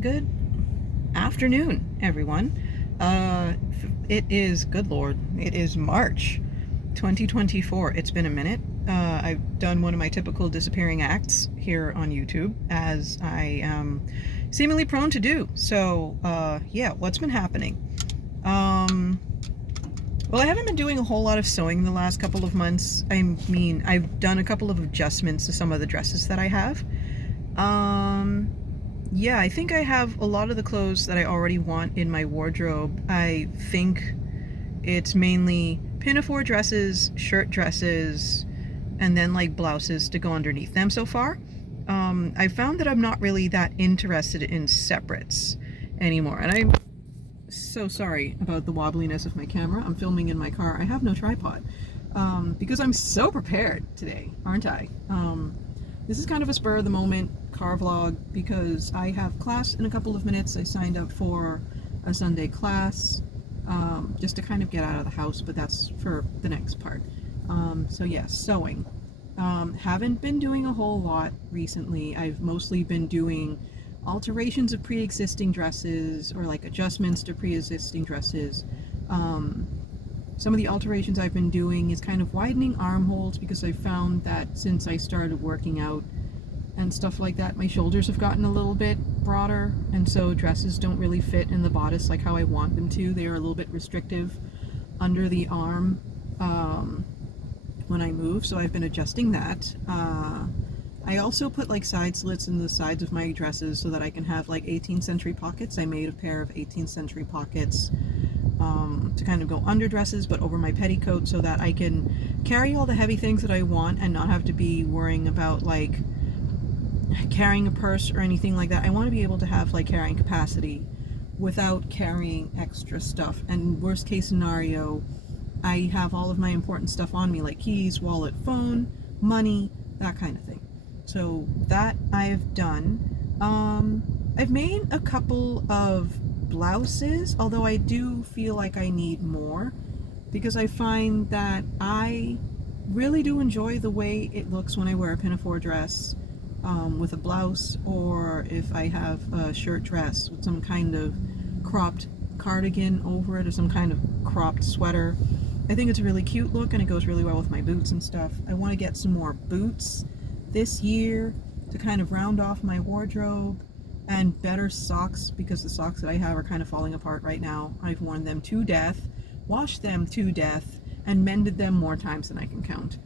Good afternoon, everyone. It is, good Lord, it is March 2024. It's been a minute. I've done one of my typical disappearing acts here on YouTube, as I am seemingly prone to do. So, yeah, what's been happening? Well, I haven't been doing a whole lot of sewing the last couple of months. I mean, I've done a couple of adjustments to some of the dresses that I have. Yeah, I think I have a lot of the clothes that I already want in my wardrobe. I think it's mainly pinafore dresses, shirt dresses, and then like blouses to go underneath them so far. I found that I'm not really that interested in separates anymore. And I'm so sorry about the wobbliness of my camera. I'm filming in my car. I have no tripod because I'm so prepared today, aren't I? This is kind of a spur of the moment car vlog because I have class in a couple of minutes. I signed up for a Sunday class just to kind of get out of the house, but that's for the next part. So yeah, sewing. Haven't been doing a whole lot recently. I've mostly been doing alterations of pre-existing dresses or like adjustments to pre-existing dresses. Some of the alterations I've been doing is kind of widening armholes because I found that since I started working out and stuff like that, my shoulders have gotten a little bit broader, and so dresses don't really fit in the bodice like how I want them to. They are a little bit restrictive under the arm when I move, so I've been adjusting that. I also put like side slits in the sides of my dresses so that I can have like 18th century pockets. I made a pair of 18th century pockets to kind of go under dresses but over my petticoat so that I can carry all the heavy things that I want and not have to be worrying about like carrying a purse or anything like that. I want to be able to have like carrying capacity without carrying extra stuff, and worst case scenario, I have all of my important stuff on me like keys, wallet, phone, money, that kind of thing. So that I have done. I've made a couple of blouses, although I do feel like I need more because I find that I really do enjoy the way it looks when I wear a pinafore dress with a blouse, or if I have a shirt dress with some kind of cropped cardigan over it or some kind of cropped sweater. I think it's a really cute look and it goes really well with my boots and stuff. I want to get some more boots this year to kind of round off my wardrobe, and better socks because the socks that I have are kind of falling apart right now. I've worn them to death, washed them to death, and mended them more times than I can count.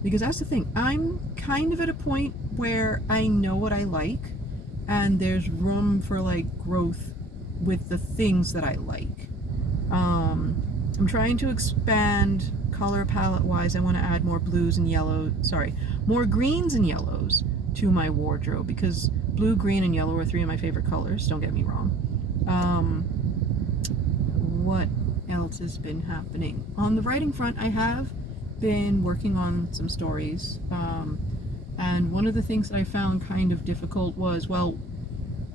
Because that's the thing, I'm kind of at a point where I know what I like and there's room for like growth with the things that I like. I'm trying to expand color palette wise. I want to add more blues and yellows, more greens and yellows to my wardrobe because blue, green, and yellow are three of my favorite colors, don't get me wrong. What else has been happening? On the writing front, I have been working on some stories, and one of the things that I found kind of difficult was, well,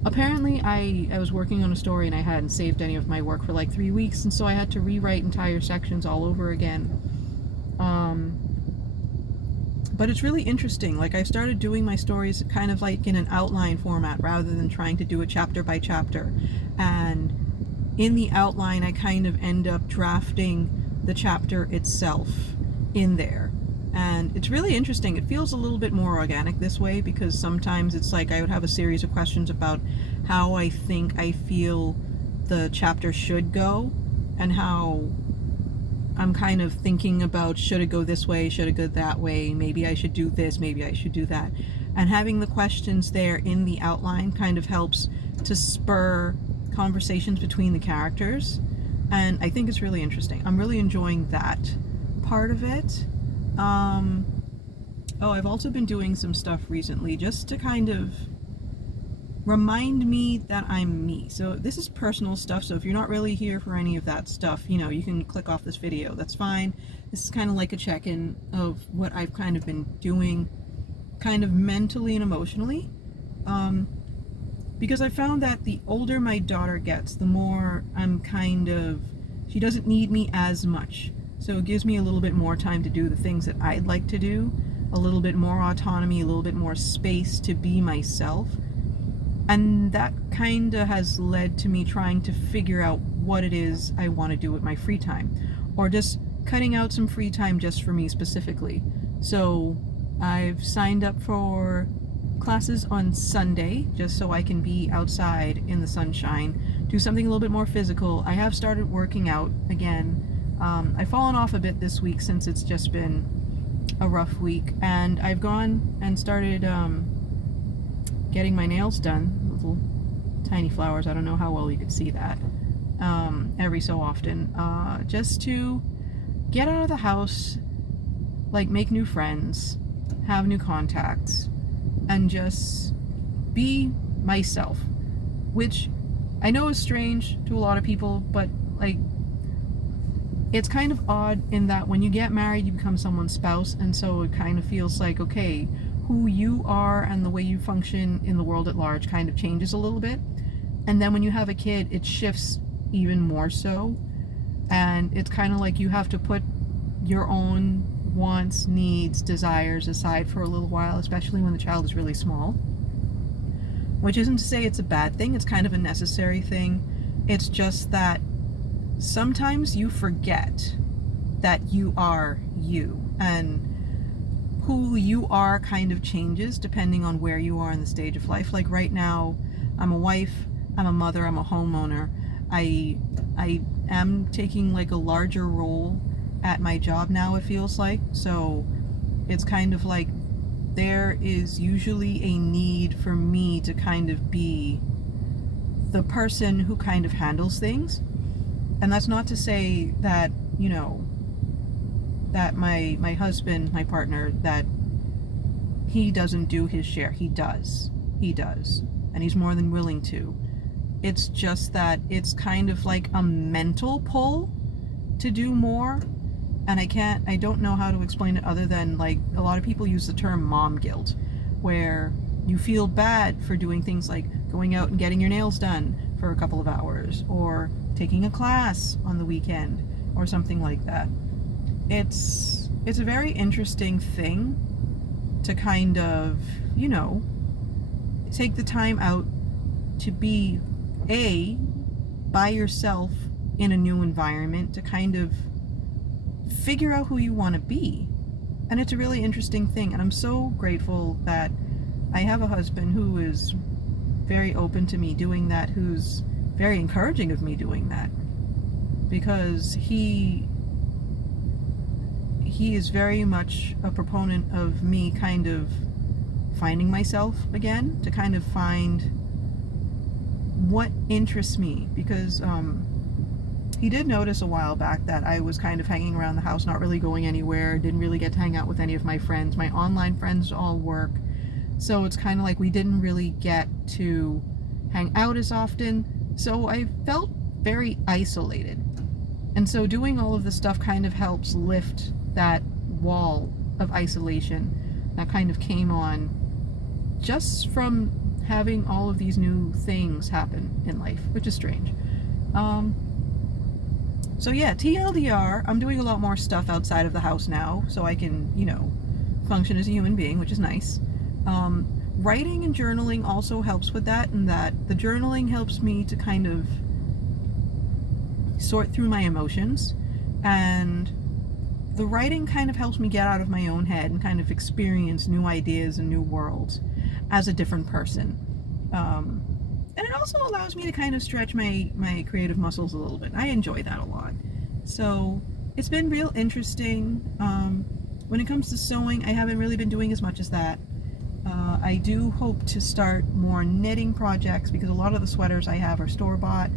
apparently I was working on a story and I hadn't saved any of my work for like 3 weeks, and so I had to rewrite entire sections all over again. But it's really interesting. Like, I started doing my stories kind of like in an outline format rather than trying to do it chapter by chapter. And in the outline, I kind of end up drafting the chapter itself in there. And it's really interesting. It feels a little bit more organic this way because sometimes it's like I would have a series of questions about how I think I feel the chapter should go and how I'm kind of thinking about, should it go this way, should it go that way, maybe I should do this, maybe I should do that. And having the questions there in the outline kind of helps to spur conversations between the characters, and I think it's really interesting. I'm really enjoying that part of it. I've also been doing some stuff recently just to kind of remind me that I'm me. So this is personal stuff, so if you're not really here for any of that stuff, you know, you can click off this video, that's fine. This is kind of like a check-in of what I've kind of been doing kind of mentally and emotionally, because I found that the older my daughter gets, the more I'm kind of, she doesn't need me as much, so it gives me a little bit more time to do the things that I'd like to do, a little bit more autonomy, a little bit more space to be myself. And that kind of has led to me trying to figure out what it is I want to do with my free time, or just cutting out some free time just for me specifically. So I've signed up for classes on Sunday just so I can be outside in the sunshine, do something a little bit more physical. I have started working out again. I've fallen off a bit this week since it's just been a rough week, and I've gone and started getting my nails done. Little tiny flowers, I don't know how well you could see that, every so often, just to get out of the house, like make new friends, have new contacts, and just be myself, which I know is strange to a lot of people, but like, it's kind of odd in that when you get married, you become someone's spouse, and so it kind of feels like, okay, who you are and the way you function in the world at large kind of changes a little bit. And then when you have a kid, it shifts even more so. And it's kind of like you have to put your own wants, needs, desires aside for a little while, especially when the child is really small. Which isn't to say it's a bad thing, it's kind of a necessary thing. It's just that sometimes you forget that you are you, and who you are kind of changes depending on where you are in the stage of life. Like right now, I'm a wife, I'm a mother, I'm a homeowner. I am taking like a larger role at my job now, it feels like. So it's kind of like there is usually a need for me to kind of be the person who kind of handles things. And that's not to say that, you know, that my husband, my partner, that he doesn't do his share. He does. And he's more than willing to. It's just that it's kind of like a mental pull to do more. And I don't know how to explain it other than, like, a lot of people use the term mom guilt, where you feel bad for doing things like going out and getting your nails done for a couple of hours, or taking a class on the weekend, or something like that. It's a very interesting thing to kind of, you know, take the time out to be by yourself in a new environment, to kind of figure out who you want to be. And it's a really interesting thing, and I'm so grateful that I have a husband who is very open to me doing that, who's very encouraging of me doing that, because he is very much a proponent of me kind of finding myself again, to kind of find what interests me, because he did notice a while back that I was kind of hanging around the house, not really going anywhere, didn't really get to hang out with any of my friends. My online friends all work, so it's kind of like we didn't really get to hang out as often, so I felt very isolated. And so doing all of this stuff kind of helps lift that wall of isolation that kind of came on just from having all of these new things happen in life, which is strange. So yeah, TLDR, I'm doing a lot more stuff outside of the house now, so I can, you know, function as a human being, which is nice. Writing and journaling also helps with that, and that the journaling helps me to kind of sort through my emotions, and the writing kind of helps me get out of my own head and kind of experience new ideas and new worlds as a different person. And it also allows me to kind of stretch my creative muscles a little bit. I enjoy that a lot. So it's been real interesting. When it comes to sewing, I haven't really been doing as much as that. I do hope to start more knitting projects, because a lot of the sweaters I have are store-bought,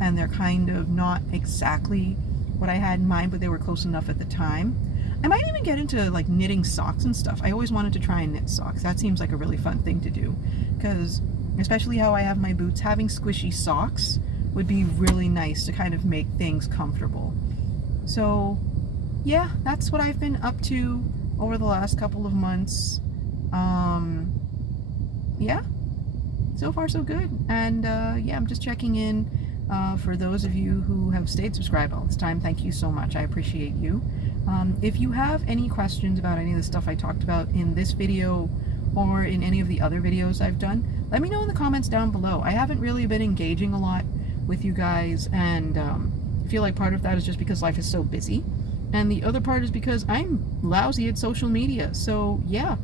and they're kind of not exactly what I had in mind, but they were close enough at the time. I might even get into like knitting socks and stuff. I always wanted to try and knit socks. That seems like a really fun thing to do, because especially how I have my boots, having squishy socks would be really nice to kind of make things comfortable. So yeah, that's what I've been up to over the last couple of months. Yeah, so far so good. And yeah, I'm just checking in. For those of you who have stayed subscribed all this time, thank you so much. I appreciate you. If you have any questions about any of the stuff I talked about in this video, or in any of the other videos I've done, let me know in the comments down below. I haven't really been engaging a lot with you guys, and I feel like part of that is just because life is so busy, and the other part is because I'm lousy at social media. So yeah,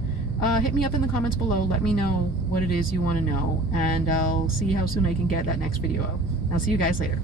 hit me up in the comments below, let me know what it is you want to know, and I'll see how soon I can get that next video out. I'll see you guys later.